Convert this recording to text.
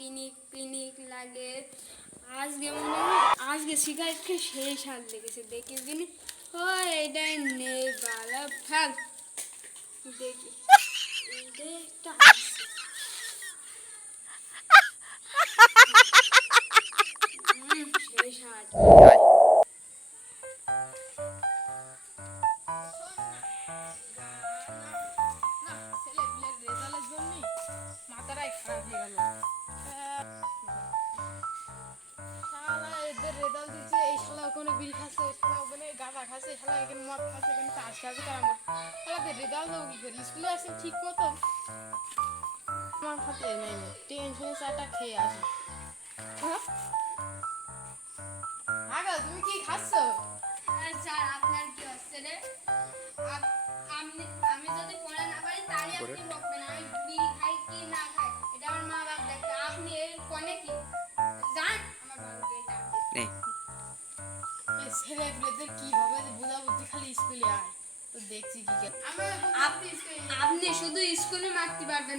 পিনিক পিনিক লাগে। আজকে সিগারেট খেয়ে সেই স্বাদ লেগেছে। দেখি দিন ও এটাই নেই বালা ফেল। দেখি একটা আছে। সেই স্বাদ। মাথাটাই খারাপ হয়ে গেল। এদের রেজাল্ট দিচ্ছে, এই শালা ওখানে বিড়ি খাচ্ছে, ওই শালা ওখানে গাঁজা খাচ্ছে, শালা এখানে মদ খাচ্ছে, এখানে তাস খাচ্ছে, তারা শালাদের রেজাল্ট দেবো কি করে? স্কুলে আসেন ঠিক মতো আমার হাতে নেই, টেনশনে চাটা খেয়ে আসি। আগা তুমি কি খাচ্ছ? স্যার আপনার কি হচ্ছে রে? আমি যদি পড়ে না পারি তাহলে আপনি বকবেন। আমি বিড়ি খাই কি না খাই এটা আমার মা বাপ দেখবে। আপনি এর কোনে কি জান আমার বাবাকে ডাক দে। এই ছেলেগুলোদের কিভাবে বুঝা বুদ্ধি, খালি স্কুলে আয় তো দেখছি কি আপনি শুধু স্কুলে মারতে পারবেন।